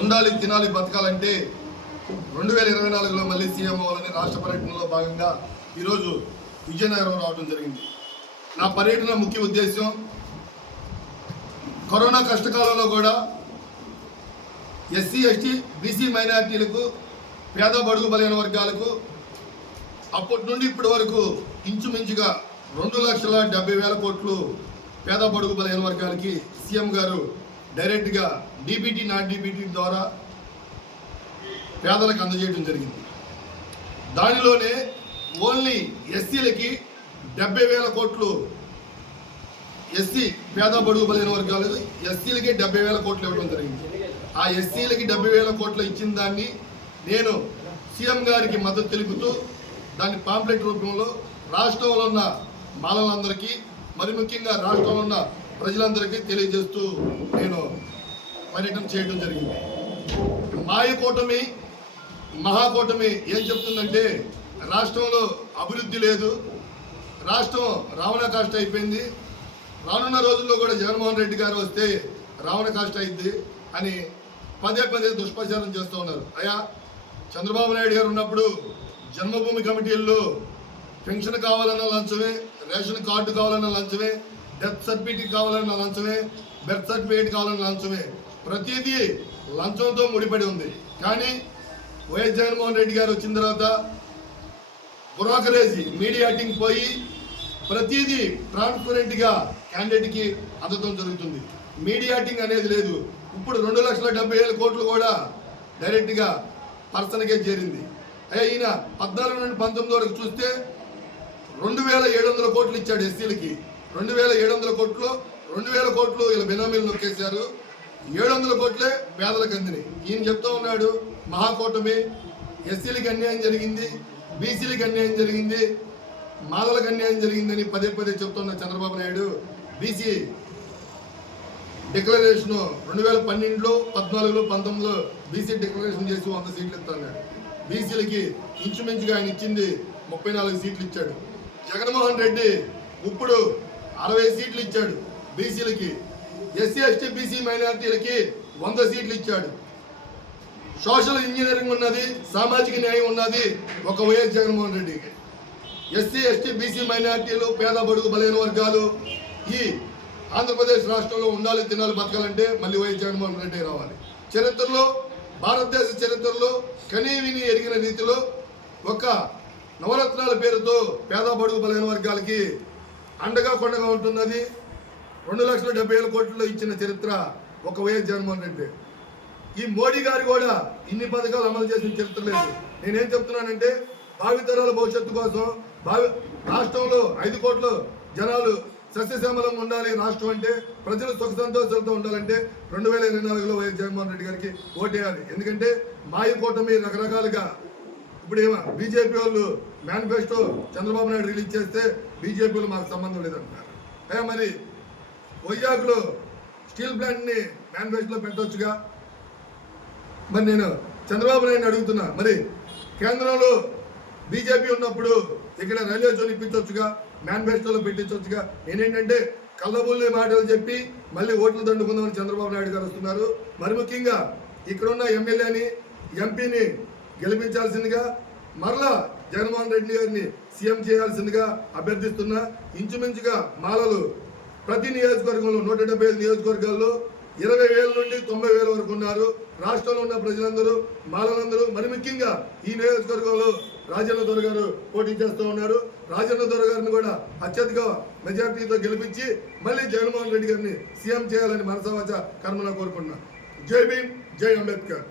ఉండాలి తినాలి బతకాలంటే రెండు వేల ఇరవై నాలుగులో మళ్ళీ సీఎం అవ్వాలని రాష్ట్ర పర్యటనలో భాగంగా ఈరోజు విజయనగరం రావడం జరిగింది. నా పర్యటన ముఖ్య ఉద్దేశం కరోనా కష్టకాలంలో కూడా ఎస్సీ ఎస్టీ బీసీ మైనారిటీలకు పేద బడుగు బలైన వర్గాలకు అప్పటి నుండి ఇప్పటి వరకు ఇంచుమించుగా రెండు లక్షల డెబ్బై వేల కోట్లు పేద బడుగు బలైన వర్గాలకి సీఎం గారు డైరెక్ట్గా డీబీటీ నాన్ డీబీటీ ద్వారా పేదలకు అందజేయడం జరిగింది. దానిలోనే ఓన్లీ ఎస్సీలకి డెబ్బై వేల కోట్లు ఎస్సీ పేద బడుగు బలైన వర్గాలు ఎస్సీలకి డెబ్బై వేల కోట్లు ఇవ్వడం జరిగింది. ఆ ఎస్సీలకి డెబ్బై వేల కోట్లు ఇచ్చిన దాన్ని నేను సీఎం గారికి మద్దతు తెలుపుతూ దాన్ని పాంప్లెట్ రూపంలో రాష్ట్రంలో ఉన్న మాలలందరికీ మరి ముఖ్యంగా రాష్ట్రంలో ఉన్న ప్రజలందరికీ తెలియజేస్తూ నేను పర్యటన చేయడం జరిగింది. మాయ కూటమి మహాకూటమి ఏం చెప్తుందంటే రాష్ట్రంలో అభివృద్ధి లేదు. రాష్ట్రం రావణ కాష్ట అయిపోయింది. రానున్న రోజుల్లో కూడా జగన్మోహన్ రెడ్డి గారు వస్తే రావణ కాష్ట అయింది అని పదే పదే దుష్ప్రచారం చేస్తూ ఉన్నారు. అయా చంద్రబాబు నాయుడు గారు ఉన్నప్పుడు జన్మభూమి కమిటీల్లో పెన్షన్ కావాలన్న లంచమే రేషన్ కార్డు కావాలన్న లంచమే డెత్ సర్టిఫికేట్ కావాలన్న లంచమే బెర్త్ సర్టిఫికేట్ కావాలన్న లంచమే. ప్రతిదీ లంచంతో ముడిపడి ఉంది. కానీ వైఎస్ జగన్మోహన్ రెడ్డి గారు వచ్చిన తర్వాత బ్రోకరేజీ మీడియాటింగ్ పోయి ప్రతిదీ ట్రాన్స్పరెంట్గా క్యాండిడేట్కి అందడం జరుగుతుంది. మీడియాటింగ్ అనేది లేదు. ఇప్పుడు రెండు లక్షల డెబ్బై ఏడు కోట్లు కూడా డైరెక్ట్గా పర్సన్కే చేరింది. అయ్యా ఈయన పద్నాలుగు నుండి పంతొమ్మిది వరకు చూస్తే రెండు వేల ఏడు వందల కోట్లు ఇచ్చాడు ఎస్సీలకి. రెండు వేల ఏడు వందల కోట్లు రెండు వేల కోట్లు ఇలా బినామీలు నొక్కేశారు. ఏడు వందల కోట్లే పేదలకు అందినాయి. ఈయన చెప్తా ఉన్నాడు మహాకూటమి ఎస్సీలకి అన్యాయం జరిగింది బీసీలకి అన్యాయం జరిగింది మాదలకు అన్యాయం జరిగిందని పదే పదే చెప్తున్న చంద్రబాబు నాయుడు బీసీ డిక్లరేషన్ రెండు వేల పన్నెండులో పద్నాలుగులో పంతొమ్మిదిలో బీసీ డిక్లరేషన్ చేసి వంద సీట్లు ఇస్తాడు బీసీలకి ఇంచుమించుగా ఆయన ఇచ్చింది ముప్పై నాలుగు సీట్లు ఇచ్చాడు. జగన్మోహన్ రెడ్డి ఇప్పుడు అరవై సీట్లు ఇచ్చాడు బీసీలకి. ఎస్సీ ఎస్టీ బీసీ మైనారిటీలకి వంద సీట్లు ఇచ్చాడు. సోషల్ ఇంజనీరింగ్ ఉన్నది సామాజిక న్యాయం ఉన్నది ఒక వైఎస్ జగన్మోహన్ రెడ్డికి. ఎస్సీ ఎస్టీ బీసీ మైనార్టీలు పేద బడుగు బలైన వర్గాలు ఈ ఆంధ్రప్రదేశ్ రాష్ట్రంలో ఉండాలి తినాలి బతకాలంటే మళ్ళీ వైఎస్ జగన్మోహన్ రెడ్డి రావాలి. చరిత్రలో భారతదేశ చరిత్రలో కనీవిని ఎరిగిన రీతిలో ఒక నవరత్నాల పేరుతో పేద బడుగు బలైన వర్గాలకి అండగా కొండగా ఉంటున్నది రెండు లక్షల డెబ్బై ఏళ్ళ కోట్లలో ఇచ్చిన చరిత్ర ఒక వైఎస్ జగన్మోహన్ రెడ్డి. ఈ మోడీ గారు కూడా ఇన్ని పథకాలు అమలు చేసిన చరిత్ర లేదు. నేనేం చెప్తున్నానంటే భావితరాల భవిష్యత్తు కోసం భావి రాష్ట్రంలో ఐదు కోట్ల జనాలు సస్యశ్యామలంగా ఉండాలి రాష్ట్రం అంటే ప్రజలు సుఖ సంతోషాలతో ఉండాలంటే రెండు వేల ఇరవై నాలుగులో వైఎస్ జగన్మోహన్ రెడ్డి గారికి ఓటేయాలి. ఎందుకంటే మాయ కూటమి రకరకాలుగా ఇప్పుడు ఏమో బీజేపీ వాళ్ళు మేనిఫెస్టో చంద్రబాబు నాయుడు రిలీజ్ చేస్తే బీజేపీలో మాకు సంబంధం లేదంటున్నారు. మరి వైజాగ్లో స్టీల్ ప్లాంట్ని మ్యానుఫ్యాక్చర్లో పెట్టవచ్చుగా మరి నేను చంద్రబాబు నాయుడు అడుగుతున్నా మరి కేంద్రంలో బీజేపీ ఉన్నప్పుడు ఇక్కడ రైల్వే జోన్ ఇప్పించవచ్చుగా మ్యానుఫ్యాక్చర్లో పెట్టించవచ్చుగా నేనేంటంటే కళ్ళబుల్లి మాటలు చెప్పి మళ్ళీ ఓట్లు దండుకుందామని చంద్రబాబు నాయుడు గారు వస్తున్నారు. మరి ముఖ్యంగా ఇక్కడున్న ఎమ్మెల్యేని ఎంపీని గెలిపించాల్సిందిగా మరలా జగన్మోహన్ రెడ్డి గారిని సీఎం చేయాల్సిందిగా అభ్యర్థిస్తున్నా ఇంచుమించుగా మాలలు ప్రతి నియోజకవర్గంలో నూట డెబ్బై ఐదు నియోజకవర్గాల్లో ఇరవై వేల నుండి తొంభై వేల వరకు ఉన్నారు. రాష్ట్రంలో ఉన్న ప్రజలందరూ మాలలందరూ మరి ముఖ్యంగా ఈ నియోజకవర్గంలో రాజన్న దొర గారు పోటీ చేస్తూ ఉన్నారు. రాజన్న దొర గారిని కూడా అత్యధిక మెజార్టీతో గెలిపించి మళ్ళీ జగన్మోహన్ రెడ్డి గారిని సీఎం చేయాలని మనసావాచ కర్మన కోరుకుంటున్నా. జై భీమ్ జై అంబేద్కర్.